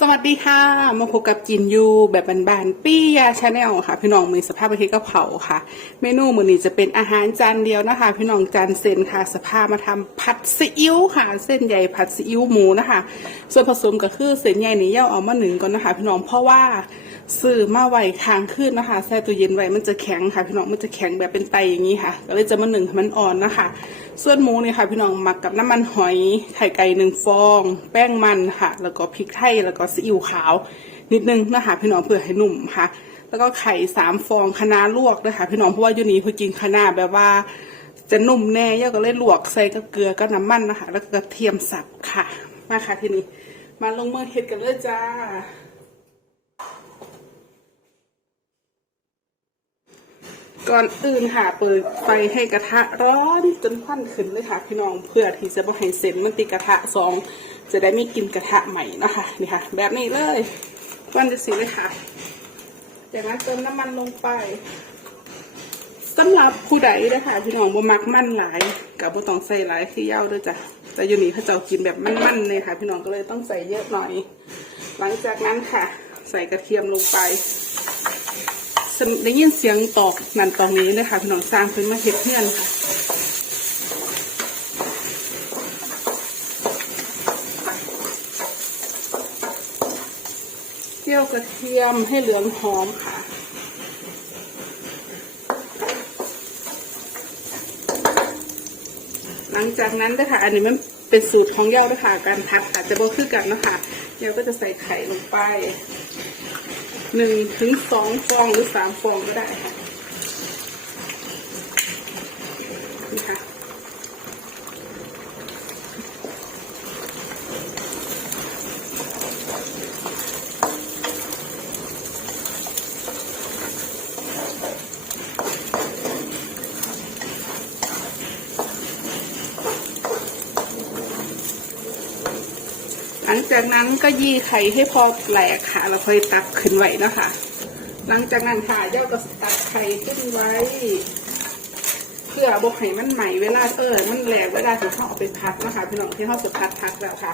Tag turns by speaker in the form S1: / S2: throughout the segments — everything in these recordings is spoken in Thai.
S1: สวัสดีค่ะ มาพบกับจินยูแบบบานๆปี้ยาชาแนลค่ะ พี่น้องมีสภาพประเทศกะเพราค่ะ เมนูมื้อนี้จะเป็นอาหารจานเดียวนะคะ พี่น้องจานเซนค่ะ สภาพมาทำผัดซีอิ๊วค่ะ เส้นใหญ่ผัดซีอิ๊วหมูนะคะ ส่วนผสมก็คือเส้นใหญ่นี่เย่าเอามาหนึ่งก่อนนะคะ พี่น้องเพราะว่า ซื้อมาไว้ค้างคืนนะคะแช่ตู้เย็นไว้มันจะแข็งค่ะ พี่น้องมันจะแข็งแบบเป็นไตอย่างนี้ค่ะ ก็เลยจะมาหนึ่งมันอ่อนนะคะ ส่วนหมูนี่ค่ะ พี่น้องหมักกับน้ำมันหอยไข่ไก่หนึ่งฟอง แป้งมันค่ะ แล้วก็พริกไทยแล้วก็ซีอิ๊วขาว นิดนึงนะคะ พี่น้องเพื่อให้นุ่มค่ะ แล้วก็ไข่สามฟองคะน้าลวกด้วยค่ะพี่น้องเพราะว่าอยู่นี้เพื่อกินคะน้าแบบว่า จะนุ่มแน่ย่าก็เลยลวกใส่กับเกลือกับน้ำมันนะคะ แล้วก็กระเทียมสับค่ะมาค่ะทีนี้มาลงมือเฮ็ดกันเลยจ้า ก่อนอื่นค่ะเปิดไฟให้กระทะร้อนจนควันขึ้นเลยค่ะพี่น้องเพื่อที่จะไม่ให้เส้นมันติดกระทะสองจะได้ไม่กินกระทะใหม่นะคะนี่ค่ะ แบบนี้เลยควันจะสีเลยค่ะจากนั้นเติมน้ำมันลงไปสำหรับผู้ใดนะคะพี่น้องบ่มักมันหลายกับบ่ต้องใส่หลายขี้เย้าด้วยจ้ะแต่อยู่นี่เขาเจ้ากินแบบมันๆเลยค่ะ พี่น้องก็เลยต้องใส่เยอะหน่อย หลังจากนั้นค่ะ ใส่กระเทียมลงไป ได้ยินเสียงตอกนั่นตรงนี้เลยค่ะพี่น้องสร้างขึ้นมาเห็ดเพื่อนค่ะเจียวกระเทียมให้เหลืองหอมค่ะหลังจากนั้นด้วยค่ะอันนี้มันเป็นสูตรของเย้าด้วยค่ะการพัดค่ะจะบ่คือกันนะคะเย้าก็จะใส่ไข่ลงไป หนึ่งถึงสองฟองหรือสามฟองก็ได้ค่ะ หลังจากนั้นก็ยีไข่ให้พอแหลกค่ะแล้วค่อยตักขึ้นไว้นะคะ หลังจากนั้นค่ะเจ้าก็ตักไข่ขึ้นไว้ เพื่อบอกไข่มันใหม่เวลาเออมันแหลกเวลาที่เขาเอาไปพักนะคะพี่น้องที่เขาสุดพักพักแล้วค่ะ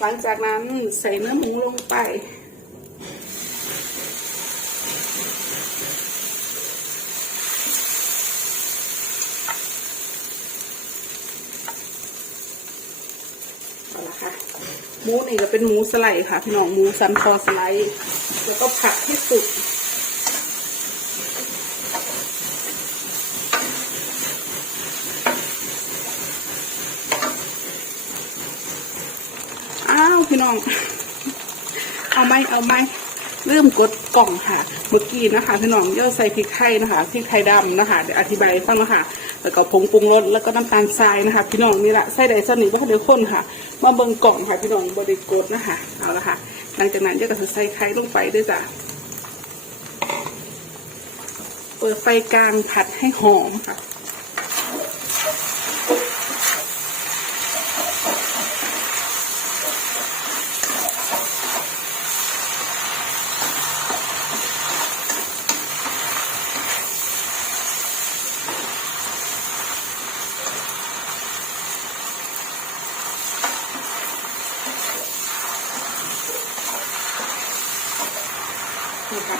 S1: หลังจากนั้นใส่เนื้อหมูลงไป เอาละคะหมูนี่ก็เป็นหมูสไลด์ค่ะพี่น้องหมูสันคอสไลด์แล้วก็ผักที่สุกอ้าวพี่น้อง เอาไหมเอาไหม เริ่มกดกล่องค่ะ เมื่อกี้นะคะพี่น้องย่อใส่พริกไทยนะคะพริกไทยดำนะคะเดี๋ยวอธิบายให้ฟังนะคะแล้วก็ผงปรุงรสแล้วก็น้ำตาลทรายนะคะ พี่น้องนี่แหละใส่ใดส่วนนี้ว่าเดี๋ยวข้นค่ะ มาเบิ่งกล่องค่ะพี่น้องบไดิกดนะคะเอาละค่ะ หลังจากนั้นย่าก็จะใส่ไข่ลงไปด้วยจ้ะเปิดไฟกลางผัดให้หอมค่ะ นี่ค่ะ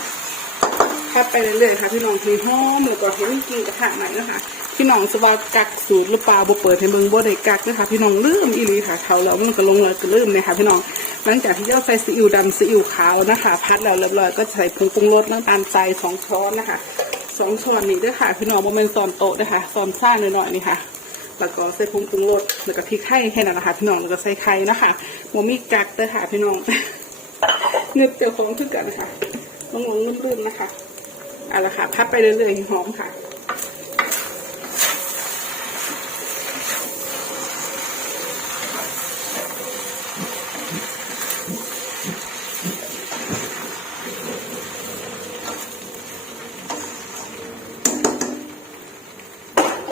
S1: พัดไปเรื่อยๆค่ะพี่น้องที่หอมแล้วก็เห็นกินกระทะใหม่นะคะ พี่น้องสบากักสูตรหรือเปล่าบ่เปิดให้เบิ่งบ่ได้กักนะคะพี่น้องลืมอีหลีค่ะเขาแล้วมันก็ลงเลยก็ลืมเลยค่ะพี่น้องหลังจากที่เราใส่ซีอิ๊วดำซีอิ๊วขาวนะคะพัดแล้วเรียบร้อยก็ใส่ผงปรุงรสน้ำตาลทรายสองช้อนนะคะสองช้อนนี้ด้วยค่ะพี่น้องบ่แม่นซอนโต๊ะนะคะซอนซ่าหน่อยๆนี่ค่ะแล้วก็ใส่ผงปรุงรสแล้วก็พริกไทยแค่นั้นนะคะพี่น้องแล้วก็ใส่ไข่นะคะบ่มีกักเด้อค่ะพี่น้องนึกเจ้าของคือกันนะคะ ลงลงลื่นๆนะคะเอาละค่ะ พับไปเรื่อยๆหอมค่ะ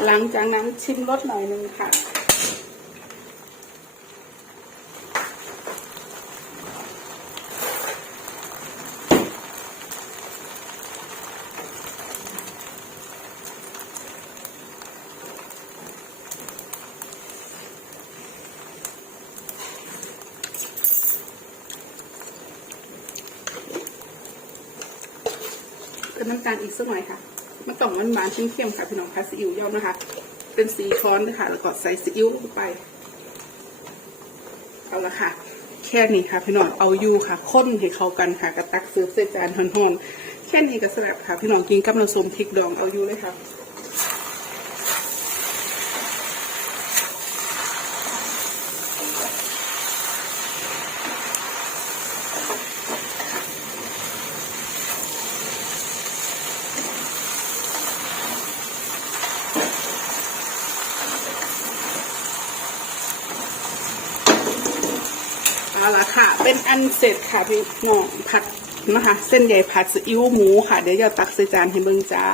S1: หลังจากนั้นชิมรสหน่อยหนึงค่ะ เติมน้ำตาลอีกสักหน่อยค่ะมันต้องหวานๆเข้มๆค่ะพี่น้องค่ะซีอิ๊วย่อมนะคะ เป็นสีช้อนนะคะแล้วก็ใส่ซีอิ๊วลงไปเอาละค่ะ แค่นี้ค่ะพี่น้องเอาอยู่ค่ะข้นให้เข้ากันค่ะกระตักเสิร์ฟใส่จานหอมๆแค่นี้ก็สลับค่ะพี่น้องกินกับน้ำส้มพริกดองเอาอยู่เลยค่ะ เอาละค่ะ เป็นอันเสร็จค่ะพี่น้องผัดนะคะ เส้นใหญ่ผัดซีอิ๊วหมูค่ะ เดี๋ยวจะตักใส่จานให้เบิ่งจ้า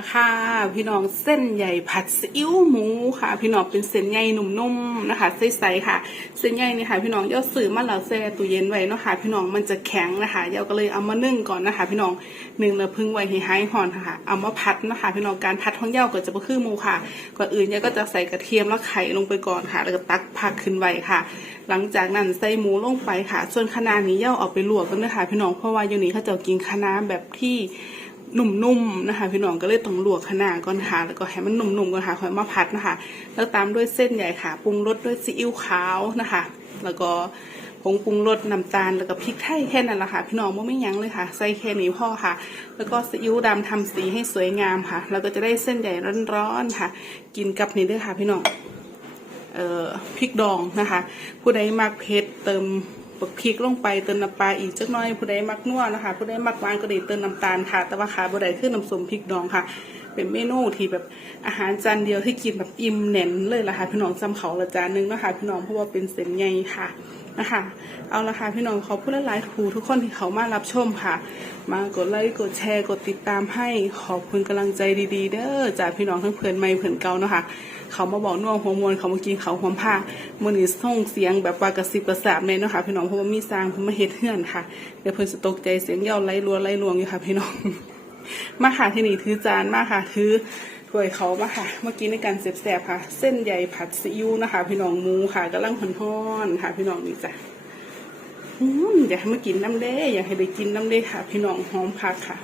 S1: ะค่ะ พี่น้องเส้นใหญ่ผัดซีอิ๊วหมูค่ะ พี่น้องเป็นเส้นใหญ่หนุ่มๆนะคะใสๆค่ะ เส้นใหญ่นี่ค่ะ พี่น้องย่าซื้อมาแล้วแช่ตู้เย็นไว้เนาะค่ะ พี่น้องมันจะแข็งนะคะย่าก็เลยเอามานึ่งก่อนนะคะ พี่น้องนึ่งแล้วพึ่งไว้ให้หายหอนค่ะ เอามาพัดนะคะ พี่น้องการพัดของย่าก็จะบ่คือหมูค่ะก่อนอื่นย่าก็จะใส่กระเทียมแล้วไข่ลงไปก่อนค่ะ แล้วก็ตักผักขึ้นไว้ค่ะ หลังจากนั้นใส่หมูลงไปค่ะ ส่วนคะน้านี้ย่าเอาไปลวกกันนะคะพี่น้องเพราะว่าอยู่นี้เขาจะกินคะน้าแบบที่ นุ่มๆนะคะ พี่น้องก็เลยต้องลวกขนาก่อนค่ะแล้วก็ให้มันนุ่มๆก่อนค่ะค่อยมาพัดนะคะ แล้วตามด้วยเส้นใหญ่ค่ะปรุงรสด้วยซีอิ๊วขาวนะคะ แล้วก็ผงปรุงรสน้ำตาลแล้วก็พริกไทยแค่นั้นแหละค่ะ พี่น้องไม่ยั้งเลยค่ะ ใส่แค่นี้พ่อค่ะ แล้วก็ซีอิ๊วดำทำสีให้สวยงามค่ะ แล้วก็จะได้เส้นใหญ่ร้อนๆค่ะ กินกับนี่ด้วยค่ะ พี่น้องเอ่อพริกดองนะคะ ผู้ใดมักเผ็ดเติม บักพริกลงไปเติมน้ำปลาอีกจักน้อยผู้ใดมักนัวนะคะผู้ใดมักหวานก็ได้เติมน้ำตาลค่ะ แต่ว่าขาผู้ใดคือน้ำส้มพริกดองค่ะ เป็นเมนูที่แบบอาหารจานเดียวที่กินแบบอิ่มแน่นเลยล่ะค่ะพี่น้องจำเขาละจานหนึงนะคะพี่น้องเพราะว่าเป็นเส้นใหญ่ค่ะ นะคะ เอาละค่ะพี่น้องขอพูดหลายๆครูทุกคนที่เขามารับชมค่ะ มากดไลค์กดแชร์กดติดตามให้ขอบคุณกำลังใจดีๆ เด้อจากพี่น้องทั้งเพื่อนใหม่เพื่อนเก่าเนาะค่ะเขามาบอกน่วงหัวมวลเขามากินเขาหอมผ้ามือนี้ส่งเสียงแบบว่ากระซิบกระซาบเลยเนาะค่ะพี่น้องเพราะว่ามีสร้างเพิ่นมาเฮ็ดเฮือนค่ะเดี๋ยวเพิ่นสตกใจเสียงเย่าไล่รัวไล่ลวงอยู่ค่ะพี่น้องมาค่ะที่นี่ถือจานมาค่ะถือ ถ้วยเขามาค่ะ เมื่อกี้ในการเสียบแสบค่ะ เส้นใหญ่ผัดซีอิ๊วนะคะ พี่น้องหมูค่ะกำลังฮ้อนๆค่ะ พี่น้องนี่จ้ะอืมอยากให้มากินน้ำเด้อยากให้ได้กินน้ำเด้ค่ะ พี่น้องหอมผักค่ะ